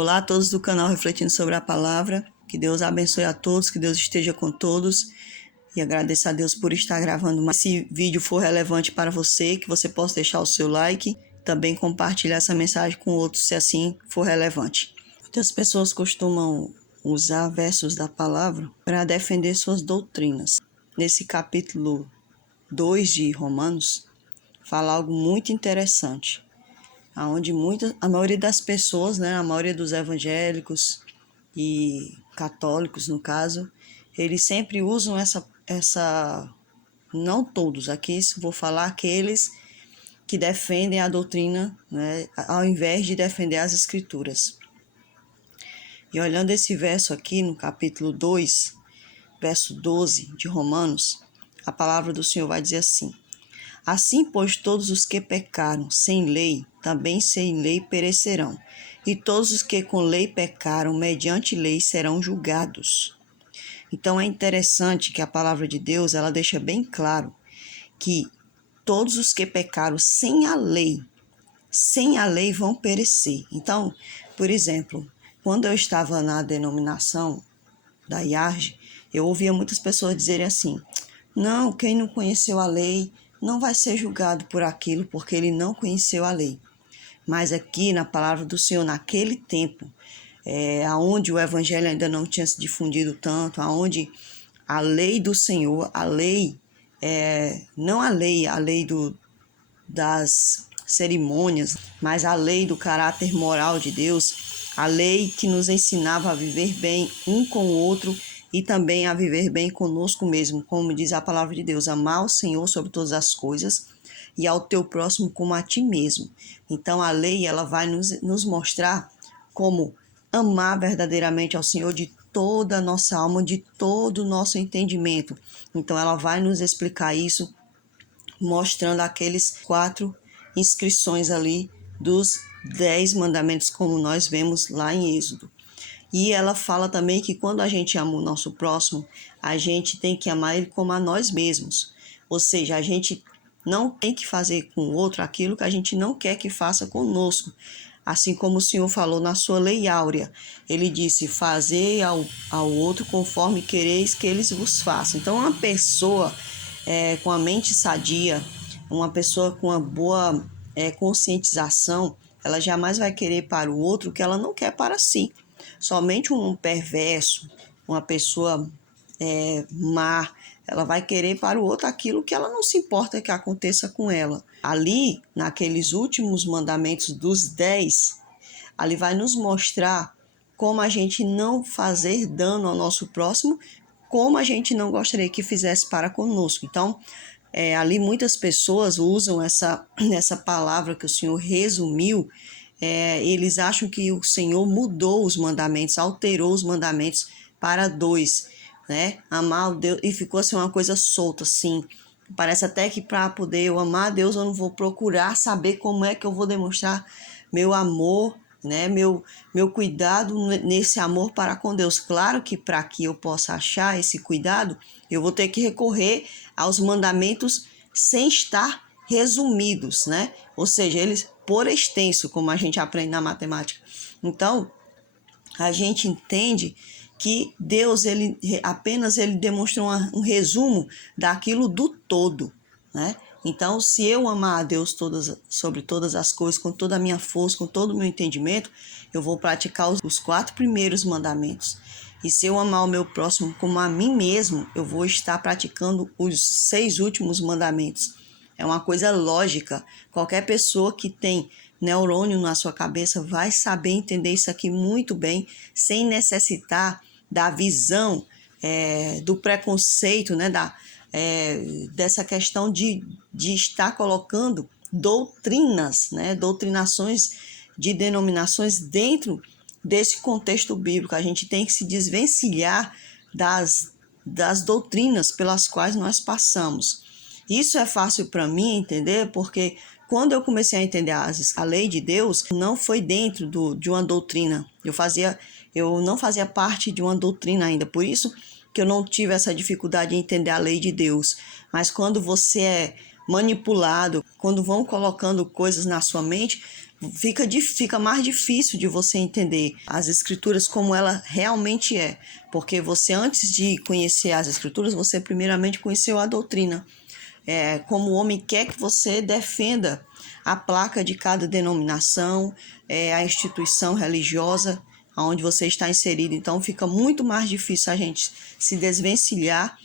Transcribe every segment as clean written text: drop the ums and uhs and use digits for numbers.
Olá a todos do canal Refletindo sobre a Palavra. Que Deus abençoe a todos, que Deus esteja com todos. E agradeço a Deus por estar gravando. Mas se esse vídeo for relevante para você, que você possa deixar o seu like. Também compartilhar essa mensagem com outros, se assim for relevante. Muitas pessoas costumam usar versos da palavra para defender suas doutrinas. Nesse capítulo 2 de Romanos, fala algo muito interessante. Onde a maioria das pessoas, a maioria dos evangélicos e católicos, no caso, eles sempre usam não todos, aqui vou falar aqueles que defendem a doutrina, ao invés de defender as escrituras. E olhando esse verso aqui, no capítulo 2, verso 12 de Romanos, a palavra do Senhor vai dizer assim: Assim, pois, todos os que pecaram sem lei, também sem lei perecerão. E todos os que com lei pecaram, mediante lei, serão julgados. Então, é interessante que a palavra de Deus, ela deixa bem claro que todos os que pecaram sem a lei vão perecer. Então, por exemplo, quando eu estava na denominação da IARJ, eu ouvia muitas pessoas dizerem assim: não, quem não conheceu a lei não vai ser julgado por aquilo, porque ele não conheceu a lei. Mas aqui na palavra do Senhor, naquele tempo, onde o evangelho ainda não tinha se difundido tanto, onde a lei do Senhor, a lei, não a lei das cerimônias, mas a lei do caráter moral de Deus, a lei que nos ensinava a viver bem um com o outro e também a viver bem conosco mesmo, como diz a palavra de Deus: amar o Senhor sobre todas as coisas e ao teu próximo como a ti mesmo. Então a lei, ela vai nos mostrar como amar verdadeiramente ao Senhor de toda a nossa alma, de todo o nosso entendimento. Então ela vai nos explicar isso, mostrando aqueles 4 inscrições ali dos 10 mandamentos, como nós vemos lá em Êxodo. E ela fala também que quando a gente ama o nosso próximo, a gente tem que amar ele como a nós mesmos. Ou seja, a gente não tem que fazer com o outro aquilo que a gente não quer que faça conosco. Assim como o Senhor falou na sua lei áurea, ele disse: fazei ao outro conforme quereis que eles vos façam. Então, uma pessoa com a mente sadia, uma pessoa com uma boa conscientização, ela jamais vai querer para o outro o que ela não quer para si. Somente um perverso, uma pessoa má, ela vai querer para o outro aquilo que ela não se importa que aconteça com ela. Ali, naqueles últimos mandamentos dos 10, ali vai nos mostrar como a gente não fazer dano ao nosso próximo, como a gente não gostaria que fizesse para conosco. Então, ali muitas pessoas usam essa palavra que o Senhor resumiu. Eles acham que o Senhor mudou os mandamentos, alterou os mandamentos para 2, amar o Deus, e ficou assim uma coisa solta, assim. Parece até que para poder eu amar a Deus, eu não vou procurar saber como é que eu vou demonstrar meu amor, meu cuidado nesse amor para com Deus. Claro que para que eu possa achar esse cuidado, eu vou ter que recorrer aos mandamentos sem estar resumidos, Ou seja, eles por extenso, como a gente aprende na matemática. Então, a gente entende que Deus ele demonstra um resumo daquilo do todo, Então, se eu amar a Deus sobre todas as coisas, com toda a minha força, com todo o meu entendimento, eu vou praticar os 4 primeiros mandamentos. E se eu amar o meu próximo como a mim mesmo, eu vou estar praticando os 6 últimos mandamentos. É uma coisa lógica. Qualquer pessoa que tem neurônio na sua cabeça vai saber entender isso aqui muito bem, sem necessitar da visão, do preconceito, dessa questão de estar colocando doutrinas, doutrinações de denominações dentro desse contexto bíblico. A gente tem que se desvencilhar das doutrinas pelas quais nós passamos. Isso é fácil para mim entender, porque quando eu comecei a entender a lei de Deus, não foi dentro de uma doutrina. Eu não fazia parte de uma doutrina ainda, por isso que eu não tive essa dificuldade em entender a lei de Deus. Mas quando você é manipulado, quando vão colocando coisas na sua mente, fica mais difícil de você entender as escrituras como ela realmente é, porque você, antes de conhecer as escrituras, você primeiramente conheceu a doutrina. Como o homem quer que você defenda a placa de cada denominação, a instituição religiosa onde você está inserido. Então fica muito mais difícil a gente se desvencilhar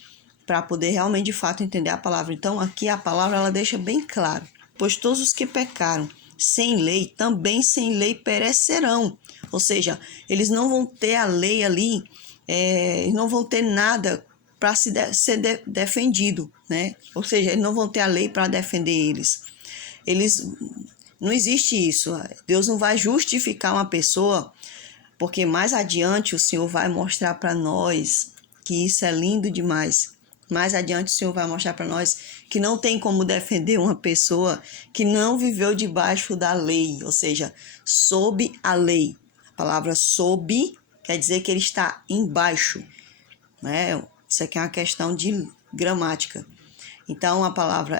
para poder realmente, de fato, entender a palavra. Então aqui a palavra ela deixa bem claro: pois todos os que pecaram sem lei, também sem lei perecerão. Ou seja, eles não vão ter a lei ali, eles não vão ter nada para ser defendido, né? Ou seja, eles não vão ter a lei para defender eles. Não existe isso. Deus não vai justificar uma pessoa, porque mais adiante o Senhor vai mostrar para nós que isso é lindo demais. Mais adiante o Senhor vai mostrar para nós que não tem como defender uma pessoa que não viveu debaixo da lei, ou seja, sob a lei. A palavra sob quer dizer que ele está embaixo, né? Isso aqui é uma questão de gramática. Então,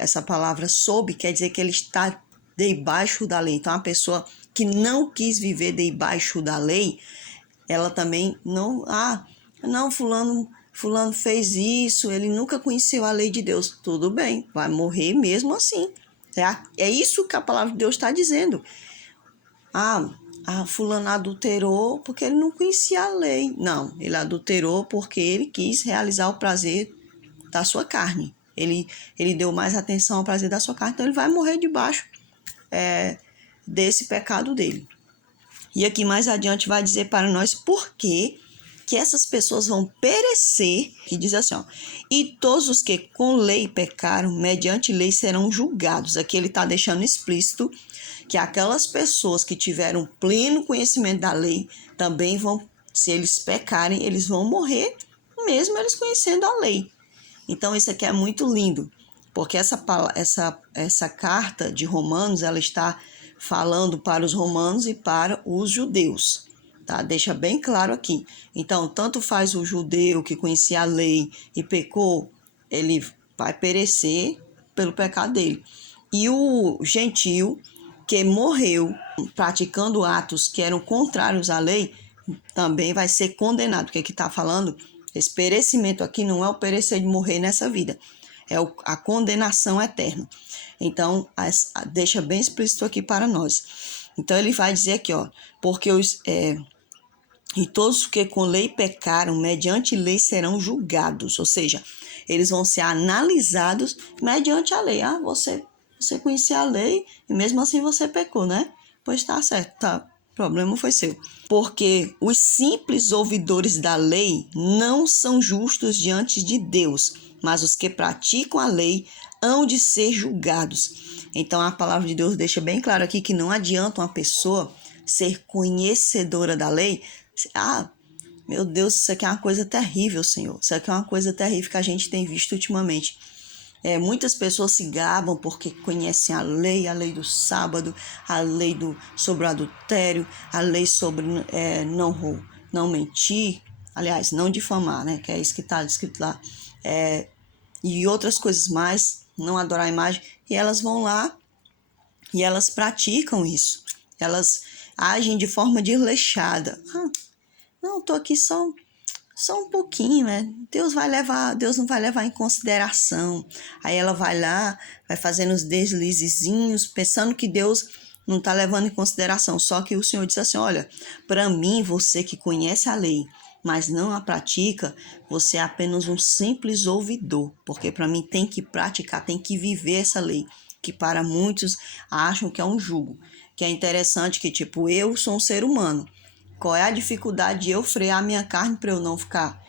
essa palavra sob quer dizer que ele está debaixo da lei. Então, a pessoa que não quis viver debaixo da lei, ela também não... não, fulano fez isso, ele nunca conheceu a lei de Deus. Tudo bem, vai morrer mesmo assim. É isso que a palavra de Deus está dizendo. Fulano adulterou porque ele não conhecia a lei. Não, ele adulterou porque ele quis realizar o prazer da sua carne. Ele deu mais atenção ao prazer da sua carne, então ele vai morrer debaixo desse pecado dele. E aqui mais adiante vai dizer para nós por que essas pessoas vão perecer, que diz assim, e todos os que com lei pecaram, mediante lei serão julgados. Aqui ele está deixando explícito que aquelas pessoas que tiveram pleno conhecimento da lei também vão, se eles pecarem, eles vão morrer, mesmo eles conhecendo a lei. Então isso aqui é muito lindo, porque essa carta de Romanos, ela está falando para os romanos e para os judeus. Tá? Deixa bem claro aqui. Então, tanto faz o judeu que conhecia a lei e pecou, ele vai perecer pelo pecado dele. E o gentio que morreu praticando atos que eram contrários à lei, também vai ser condenado. Porque aqui está falando, esse perecimento aqui não é o perecer de morrer nessa vida, é a condenação eterna. Então, deixa bem explícito aqui para nós. Então, ele vai dizer aqui, porque e todos que com lei pecaram, mediante lei serão julgados. Ou seja, eles vão ser analisados mediante a lei. Você conhecia a lei e mesmo assim você pecou, né? Pois tá certo, tá. O problema foi seu. Porque os simples ouvidores da lei não são justos diante de Deus, mas os que praticam a lei hão de ser julgados. Então a palavra de Deus deixa bem claro aqui que não adianta uma pessoa ser conhecedora da lei. Meu Deus, isso aqui é uma coisa terrível, Senhor. Isso aqui é uma coisa terrível que a gente tem visto ultimamente. Muitas pessoas se gabam porque conhecem a lei do sábado, a lei sobre o adultério, a lei sobre não mentir, aliás, não difamar, né? Que é isso que está escrito lá. E outras coisas mais, não adorar a imagem. E elas vão lá e elas praticam isso. Elas agem de forma desleixada. Não, estou aqui só um pouquinho, né? Deus não vai levar em consideração. Aí ela vai lá, vai fazendo os deslizezinhos, pensando que Deus não está levando em consideração. Só que o Senhor diz assim, olha, para mim, você que conhece a lei, mas não a pratica, você é apenas um simples ouvidor. Porque para mim tem que praticar, tem que viver essa lei, que para muitos acham que é um jugo. Que é interessante que, eu sou um ser humano. Qual é a dificuldade de eu frear minha carne para eu não ficar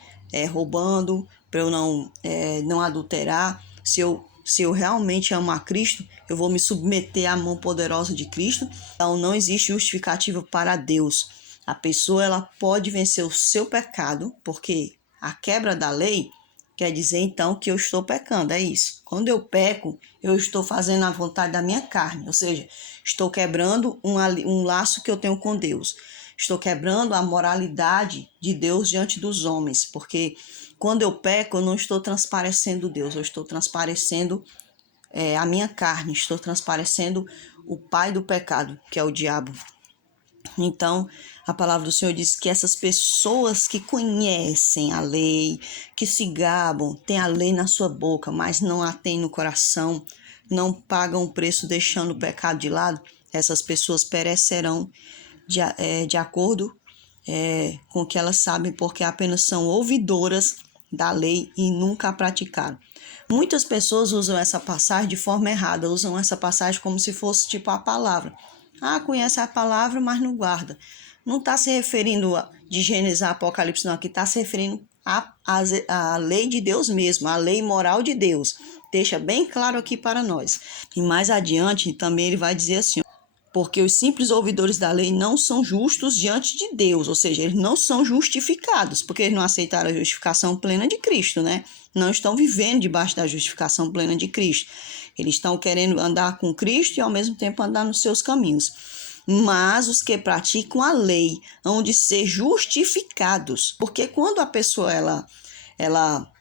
roubando, para eu não adulterar? Se eu realmente amo a Cristo, eu vou me submeter à mão poderosa de Cristo. Então não existe justificativa para Deus. A pessoa ela pode vencer o seu pecado, porque a quebra da lei quer dizer então que eu estou pecando, é isso. Quando eu peco, eu estou fazendo a vontade da minha carne, ou seja, estou quebrando um laço que eu tenho com Deus. Estou quebrando a moralidade de Deus diante dos homens, porque quando eu peco, eu não estou transparecendo Deus, eu estou transparecendo a minha carne, estou transparecendo o pai do pecado, que é o diabo. Então, a palavra do Senhor diz que essas pessoas que conhecem a lei, que se gabam, têm a lei na sua boca, mas não a têm no coração, não pagam o preço deixando o pecado de lado, essas pessoas perecerão de acordo com o que elas sabem, porque apenas são ouvidoras da lei e nunca a praticaram. Muitas pessoas usam essa passagem de forma errada, usam essa passagem como se fosse tipo a palavra. Conhece a palavra, mas não guarda. Não está se referindo de Gênesis a Apocalipse, não. Aqui está se referindo à lei de Deus mesmo, à lei moral de Deus. Deixa bem claro aqui para nós. E mais adiante também ele vai dizer assim, porque os simples ouvidores da lei não são justos diante de Deus, ou seja, eles não são justificados, porque eles não aceitaram a justificação plena de Cristo, né? Não estão vivendo debaixo da justificação plena de Cristo. Eles estão querendo andar com Cristo e ao mesmo tempo andar nos seus caminhos. Mas os que praticam a lei hão de ser justificados, porque quando a pessoa ela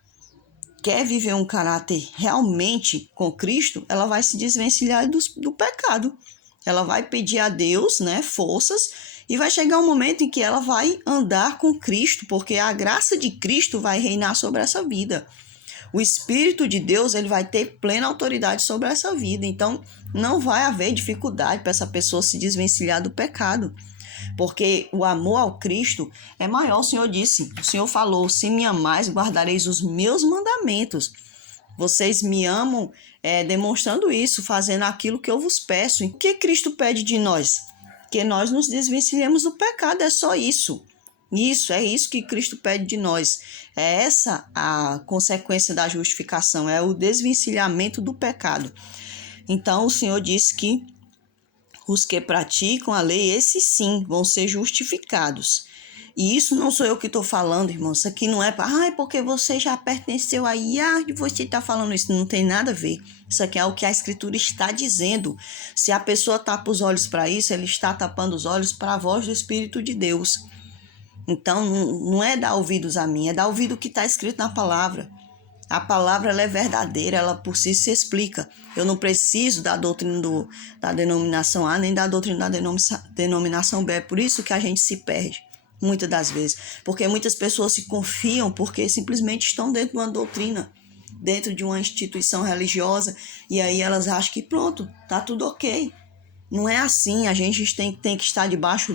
quer viver um caráter realmente com Cristo, ela vai se desvencilhar do pecado. Ela vai pedir a Deus, né, forças, e vai chegar um momento em que ela vai andar com Cristo, porque a graça de Cristo vai reinar sobre essa vida. O Espírito de Deus, ele vai ter plena autoridade sobre essa vida. Então, não vai haver dificuldade para essa pessoa se desvencilhar do pecado, porque o amor ao Cristo é maior. O Senhor disse, o Senhor falou, se me amais, guardareis os meus mandamentos. Vocês me amam demonstrando isso, fazendo aquilo que eu vos peço. E o que Cristo pede de nós? Que nós nos desvencilhemos do pecado, é só isso. É isso que Cristo pede de nós. É essa a consequência da justificação, é o desvencilhamento do pecado. Então, o Senhor disse que os que praticam a lei, esses sim, vão ser justificados. E isso não sou eu que estou falando, irmão. Isso aqui não é porque você já pertenceu aí, você está falando isso. Não tem nada a ver. Isso aqui é o que a Escritura está dizendo. Se a pessoa tapa os olhos para isso, ele está tapando os olhos para a voz do Espírito de Deus. Então, não é dar ouvidos a mim, é dar ouvido o que está escrito na palavra. A palavra ela é verdadeira, ela por si se explica. Eu não preciso da doutrina da denominação A, nem da doutrina da denominação B. É por isso que a gente se perde, muitas das vezes. Porque muitas pessoas se confiam porque simplesmente estão dentro de uma doutrina, dentro de uma instituição religiosa, e aí elas acham que pronto, tá tudo ok. Não é assim, a gente tem que estar debaixo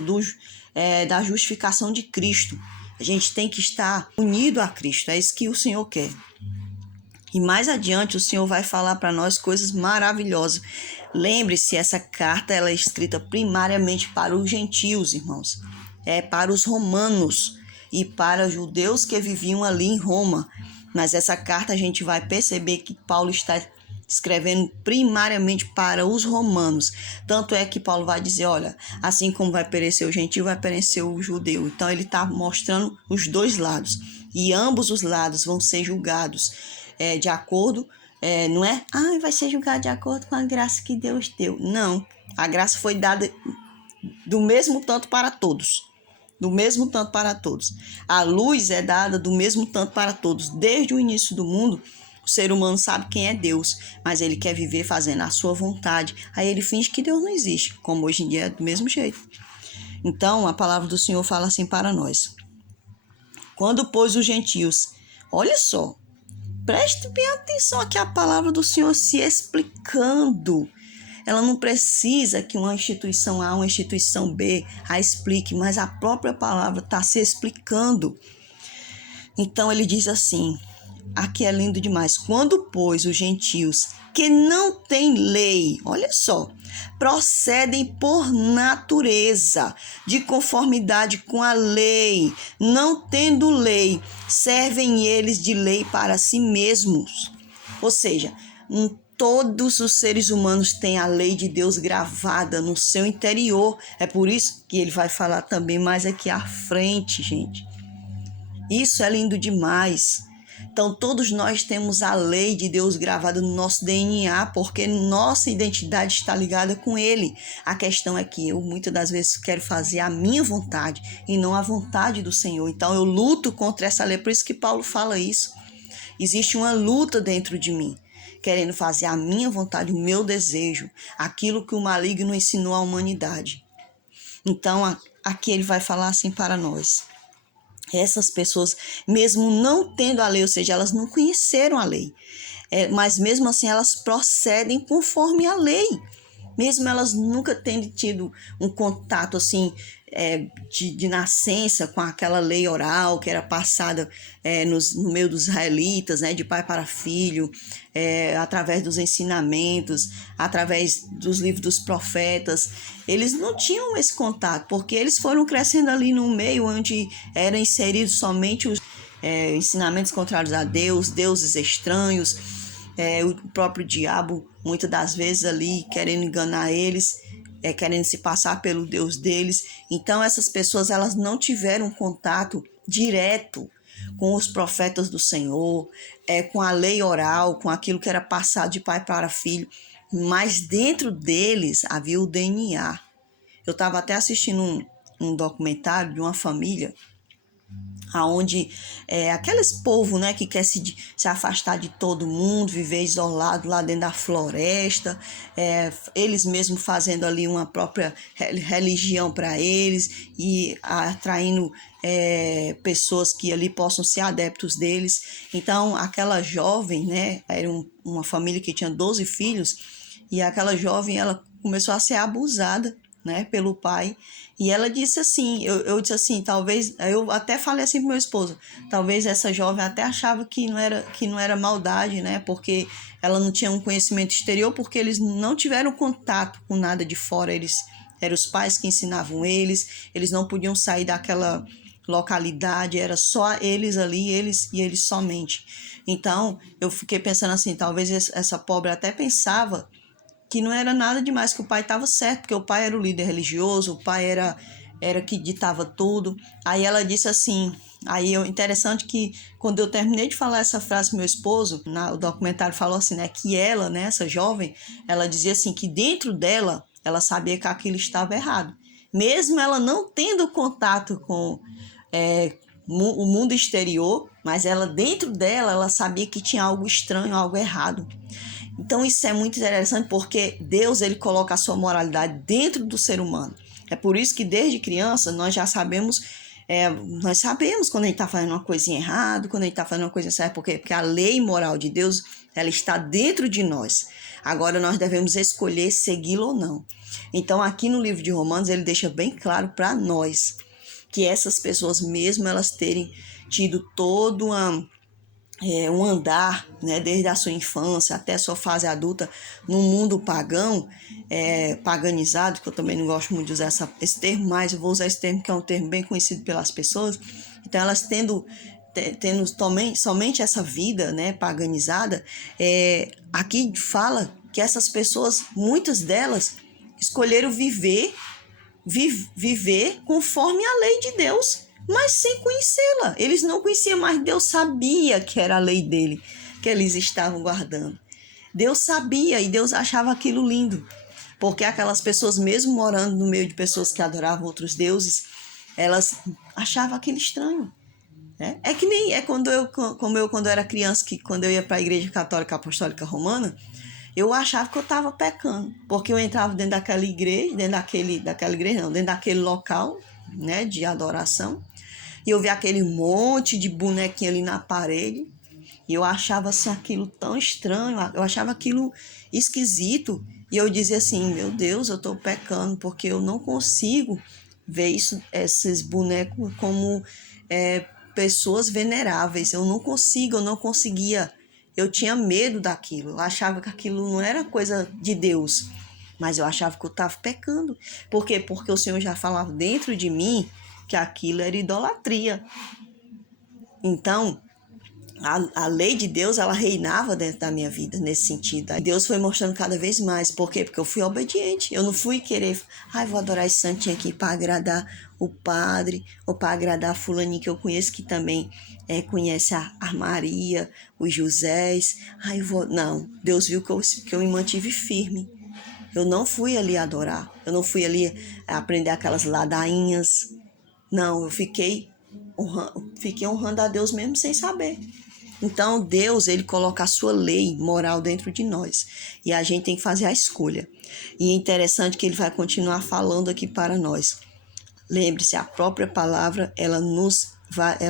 da justificação de Cristo. A gente tem que estar unido a Cristo, é isso que o Senhor quer. E mais adiante o Senhor vai falar para nós coisas maravilhosas. Lembre-se, essa carta ela é escrita primariamente para os gentios, irmãos. É para os romanos e para os judeus que viviam ali em Roma. Mas essa carta a gente vai perceber que Paulo está escrevendo primariamente para os romanos. Tanto é que Paulo vai dizer, olha, assim como vai perecer o gentio, vai perecer o judeu. Então ele está mostrando os dois lados. E ambos os lados vão ser julgados de acordo, não é? Vai ser julgado de acordo com a graça que Deus deu. Não, a graça foi dada do mesmo tanto para todos. Do mesmo tanto para todos. A luz é dada do mesmo tanto para todos. Desde o início do mundo, o ser humano sabe quem é Deus, mas ele quer viver fazendo a sua vontade. Aí ele finge que Deus não existe, como hoje em dia é do mesmo jeito. Então, a palavra do Senhor fala assim para nós. Quando, pois, os gentios... Olha só, preste bem atenção aqui a palavra do Senhor se explicando. Ela não precisa que uma instituição A, uma instituição B a explique, mas a própria palavra está se explicando. Então ele diz assim, aqui é lindo demais. Quando, pois, os gentios que não têm lei, olha só, procedem por natureza, de conformidade com a lei, não tendo lei, servem eles de lei para si mesmos. Ou seja, todos os seres humanos têm a lei de Deus gravada no seu interior. É por isso que ele vai falar também mais aqui à frente, gente. Isso é lindo demais. Então, todos nós temos a lei de Deus gravada no nosso DNA, porque nossa identidade está ligada com Ele. A questão é que eu, muitas das vezes, quero fazer a minha vontade e não a vontade do Senhor. Então, eu luto contra essa lei. Por isso que Paulo fala isso. Existe uma luta dentro de mim. querendo fazer a minha vontade, o meu desejo, aquilo que o maligno ensinou à humanidade. Então, aqui ele vai falar assim para nós. Essas pessoas, mesmo não tendo a lei, ou seja, elas não conheceram a lei, mas mesmo assim elas procedem conforme a lei. Mesmo elas nunca tendo tido um contato assim de nascença com aquela lei oral que era passada no meio dos israelitas, né, de pai para filho, através dos ensinamentos, através dos livros dos profetas, eles não tinham esse contato, porque eles foram crescendo ali no meio onde eram inseridos somente os ensinamentos contrários a Deus, deuses estranhos, o próprio diabo, muitas das vezes ali querendo enganar eles, querendo se passar pelo Deus deles. Então essas pessoas elas não tiveram contato direto com os profetas do Senhor, com a lei oral, com aquilo que era passado de pai para filho, mas dentro deles havia o DNA. Eu estava até assistindo um documentário de uma família aonde aqueles povo, né, que quer se afastar de todo mundo, viver isolado lá dentro da floresta, eles mesmos fazendo ali uma própria religião para eles e atraindo pessoas que ali possam ser adeptos deles. Então, aquela jovem, né, era uma família que tinha 12 filhos, e aquela jovem, ela começou a ser abusada, né, pelo pai. E ela disse assim, eu disse assim, talvez, eu até falei assim pro meu esposo, talvez essa jovem até achava que não era maldade, né, porque ela não tinha um conhecimento exterior, porque eles não tiveram contato com nada de fora, eram os pais que ensinavam eles não podiam sair daquela localidade, era só eles ali, eles somente. Então, eu fiquei pensando assim, talvez essa pobre até pensava que não era nada demais, que o pai estava certo, porque o pai era o líder religioso, o pai era que ditava tudo. Aí ela disse assim, interessante que quando eu terminei de falar essa frase com meu esposo, o documentário falou assim, né, que ela, né, essa jovem, ela dizia assim, que dentro dela, ela sabia que aquilo estava errado. Mesmo ela não tendo contato com o mundo exterior, mas ela dentro dela, ela sabia que tinha algo estranho, algo errado. Então isso é muito interessante, porque Deus ele coloca a sua moralidade dentro do ser humano. É por isso que desde criança nós já sabemos, nós sabemos quando a gente está fazendo uma coisinha errada, quando a gente está fazendo uma coisa certa, porque a lei moral de Deus ela está dentro de nós. Agora nós devemos escolher segui-lo ou não. Então aqui no livro de Romanos ele deixa bem claro para nós que essas pessoas, mesmo elas terem tido todo um andar, né, desde a sua infância até a sua fase adulta, no mundo pagão, paganizado, que eu também não gosto muito de usar esse termo, mas eu vou usar esse termo que é um termo bem conhecido pelas pessoas. Então, elas tendo somente essa vida, né, paganizada, aqui fala que essas pessoas, muitas delas, escolheram viver conforme a lei de Deus, mas sem conhecê-la. Eles não conheciam, mas Deus sabia que era a lei dele, que eles estavam guardando. Deus sabia e Deus achava aquilo lindo, porque aquelas pessoas, mesmo morando no meio de pessoas que adoravam outros deuses, elas achavam aquilo estranho. É que nem quando eu era criança, que quando eu ia para a Igreja Católica Apostólica Romana, eu achava que eu estava pecando, porque eu entrava dentro daquela igreja, dentro daquele local, né, de adoração, e eu via aquele monte de bonequinho ali na parede, e eu achava assim, aquilo tão estranho, eu achava aquilo esquisito, e eu dizia assim, meu Deus, eu estou pecando, porque eu não consigo ver esses bonecos como pessoas veneráveis, eu não conseguia, eu tinha medo daquilo, eu achava que aquilo não era coisa de Deus, mas eu achava que eu estava pecando. Por quê? Porque o Senhor já falava dentro de mim que aquilo era idolatria. Então, a lei de Deus, ela reinava dentro da minha vida, nesse sentido. Aí Deus foi mostrando cada vez mais. Por quê? Porque eu fui obediente. Eu não fui querer, vou adorar esse santinho aqui para agradar o padre, ou para agradar a fulaninha que eu conheço, que também conhece a Maria, os Josés. Não, Deus viu que eu me mantive firme. Eu não fui ali adorar. Eu não fui ali aprender aquelas ladainhas. Não, eu fiquei honrando a Deus mesmo sem saber. Então, Deus, ele coloca a sua lei moral dentro de nós. E a gente tem que fazer a escolha. E é interessante que ele vai continuar falando aqui para nós. Lembre-se, a própria palavra, ela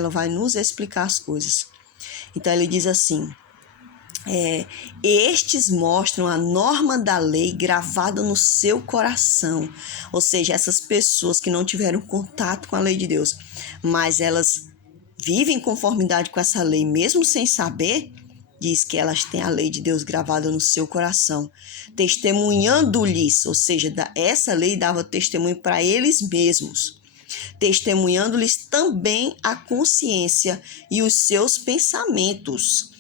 vai nos explicar as coisas. Então, ele diz assim, estes mostram a norma da lei gravada no seu coração. Ou seja, essas pessoas que não tiveram contato com a lei de Deus, mas elas vivem em conformidade com essa lei, mesmo sem saber, diz que elas têm a lei de Deus gravada no seu coração, testemunhando-lhes, ou seja, essa lei dava testemunho para eles mesmos, testemunhando-lhes também a consciência e os seus pensamentos.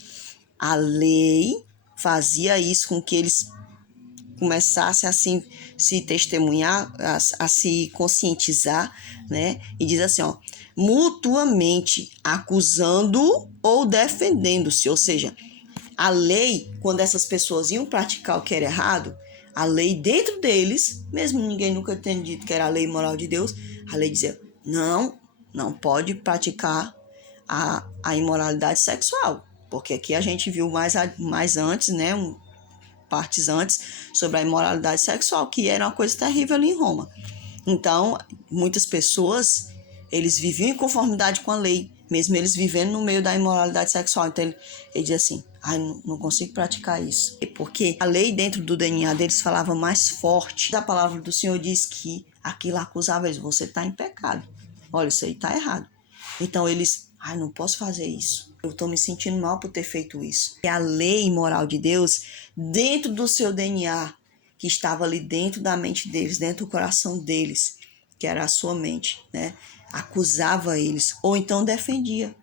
A lei fazia isso com que eles começassem assim se testemunhar, a se conscientizar, né? E diz assim, mutuamente acusando ou defendendo-se, ou seja, a lei, quando essas pessoas iam praticar o que era errado, a lei dentro deles, mesmo ninguém nunca tendo dito que era a lei moral de Deus, a lei dizia, não pode praticar a imoralidade sexual, porque aqui a gente viu mais antes, né, partes antes, sobre a imoralidade sexual, que era uma coisa terrível ali em Roma. Então, muitas pessoas, eles viviam em conformidade com a lei, mesmo eles vivendo no meio da imoralidade sexual. Então, ele diz assim, não consigo praticar isso. Porque a lei dentro do DNA deles falava mais forte. A palavra do Senhor diz que aquilo acusava eles, você está em pecado. Olha, isso aí está errado. Então, eles, não posso fazer isso. Eu estou me sentindo mal por ter feito isso. E a lei moral de Deus, dentro do seu DNA, que estava ali dentro da mente deles, dentro do coração deles, que era a sua mente, né? Acusava eles, ou então defendia,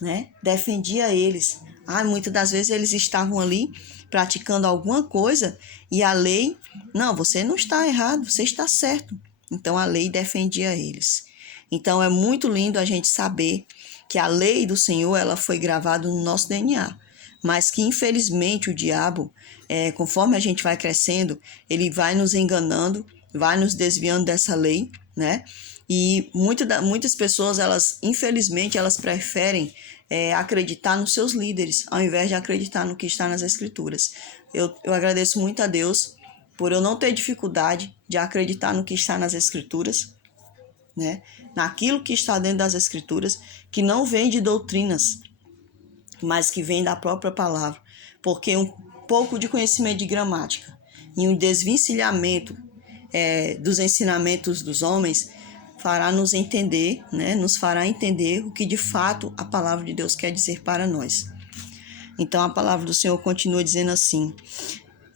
né? Defendia eles. Muitas das vezes eles estavam ali praticando alguma coisa e a lei, não, você não está errado, você está certo. Então a lei defendia eles. Então é muito lindo a gente saber que a lei do Senhor, ela foi gravada no nosso DNA, mas que infelizmente o diabo, conforme a gente vai crescendo, ele vai nos enganando, vai nos desviando dessa lei, né? E muitas pessoas, infelizmente, elas preferem acreditar nos seus líderes, ao invés de acreditar no que está nas Escrituras. Eu agradeço muito a Deus por eu não ter dificuldade de acreditar no que está nas Escrituras, né? Naquilo que está dentro das Escrituras, que não vem de doutrinas, mas que vem da própria palavra. Porque um pouco de conhecimento de gramática e um desvencilhamento dos ensinamentos dos homens fará nos entender, né? Nos fará entender o que de fato a palavra de Deus quer dizer para nós. Então a palavra do Senhor continua dizendo assim: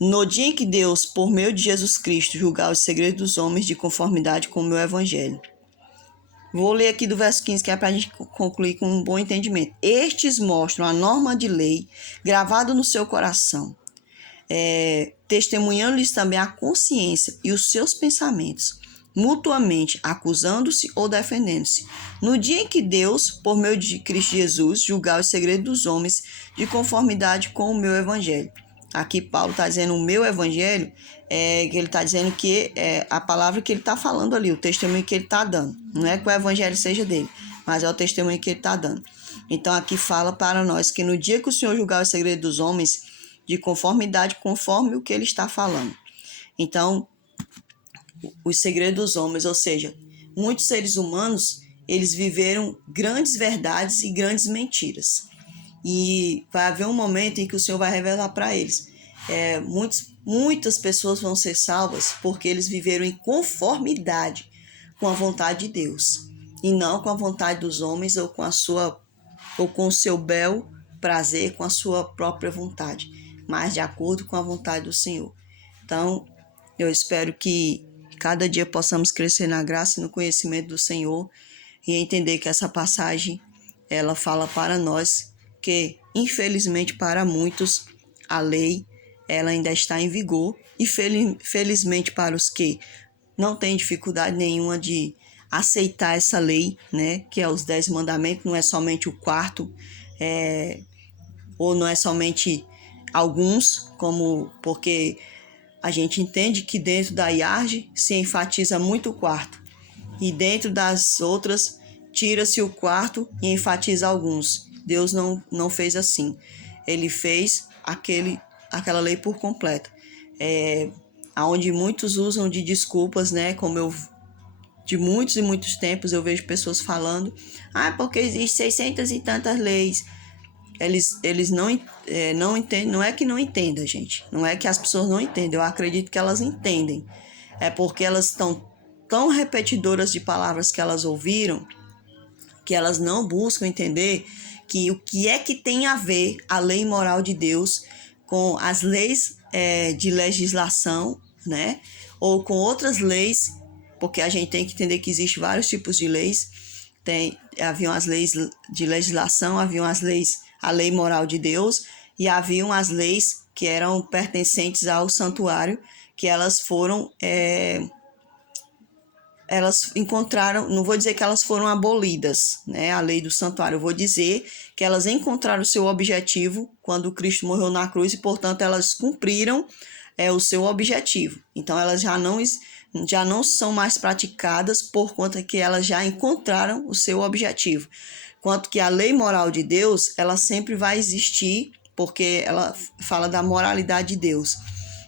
no dia em que Deus, por meio de Jesus Cristo, julgar os segredos dos homens de conformidade com o meu evangelho. Vou ler aqui do verso 15, que é para a gente concluir com um bom entendimento. Estes mostram a norma de lei gravada no seu coração, testemunhando-lhes também a consciência e os seus pensamentos, mutuamente acusando-se ou defendendo-se. No dia em que Deus, por meio de Cristo Jesus, julgar os segredos dos homens de conformidade com o meu evangelho. Aqui Paulo está dizendo o meu evangelho, que ele está dizendo que a palavra que ele está falando ali, o testemunho que ele está dando. Não é que o evangelho seja dele, mas é o testemunho que ele está dando. Então aqui fala para nós que no dia que o Senhor julgar os segredos dos homens, de conformidade conforme o que ele está falando. Então, os segredos dos homens, ou seja, muitos seres humanos, eles viveram grandes verdades e grandes mentiras. E vai haver um momento em que o Senhor vai revelar para eles. Muitas pessoas vão ser salvas porque eles viveram em conformidade com a vontade de Deus e não com a vontade dos homens ou com o seu bel prazer, com a sua própria vontade, mas de acordo com a vontade do Senhor. Então, eu espero que cada dia possamos crescer na graça e no conhecimento do Senhor e entender que essa passagem, ela fala para nós que, infelizmente, para muitos, a lei ela ainda está em vigor e, felizmente, para os que não têm dificuldade nenhuma de aceitar essa lei, né, que é os 10 mandamentos, não é somente o quarto, ou não é somente alguns, porque a gente entende que dentro da IARJ se enfatiza muito o quarto, e dentro das outras tira-se o quarto e enfatiza alguns. Deus não fez assim. Ele fez aquela lei por completo. Onde muitos usam de desculpas, né? De muitos e muitos tempos eu vejo pessoas falando, porque existem 600 e tantas leis. Eles não entendem, não é que não entendam, gente. Não é que as pessoas não entendem, eu acredito que elas entendem. É porque elas estão tão repetidoras de palavras que elas ouviram, que elas não buscam entender que o que é que tem a ver a lei moral de Deus com as leis de legislação, né? Ou com outras leis, porque a gente tem que entender que existem vários tipos de leis. Haviam as leis de legislação, haviam a lei moral de Deus, e haviam as leis que eram pertencentes ao santuário, que elas foram... elas encontraram, não vou dizer que elas foram abolidas, né, a lei do santuário, eu vou dizer que elas encontraram o seu objetivo quando Cristo morreu na cruz e, portanto, elas cumpriram o seu objetivo. Então, elas já não são mais praticadas por conta que elas já encontraram o seu objetivo. Quanto que a lei moral de Deus, ela sempre vai existir, porque ela fala da moralidade de Deus.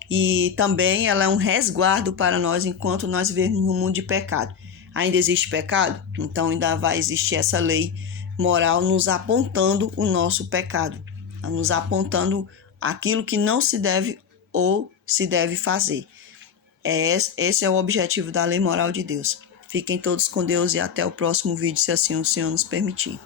E também ela é um resguardo para nós enquanto nós vivemos no mundo de pecado. Ainda existe pecado? Então ainda vai existir essa lei moral nos apontando o nosso pecado, nos apontando aquilo que não se deve ou se deve fazer. Esse é o objetivo da lei moral de Deus. Fiquem todos com Deus e até o próximo vídeo, se assim o Senhor nos permitir.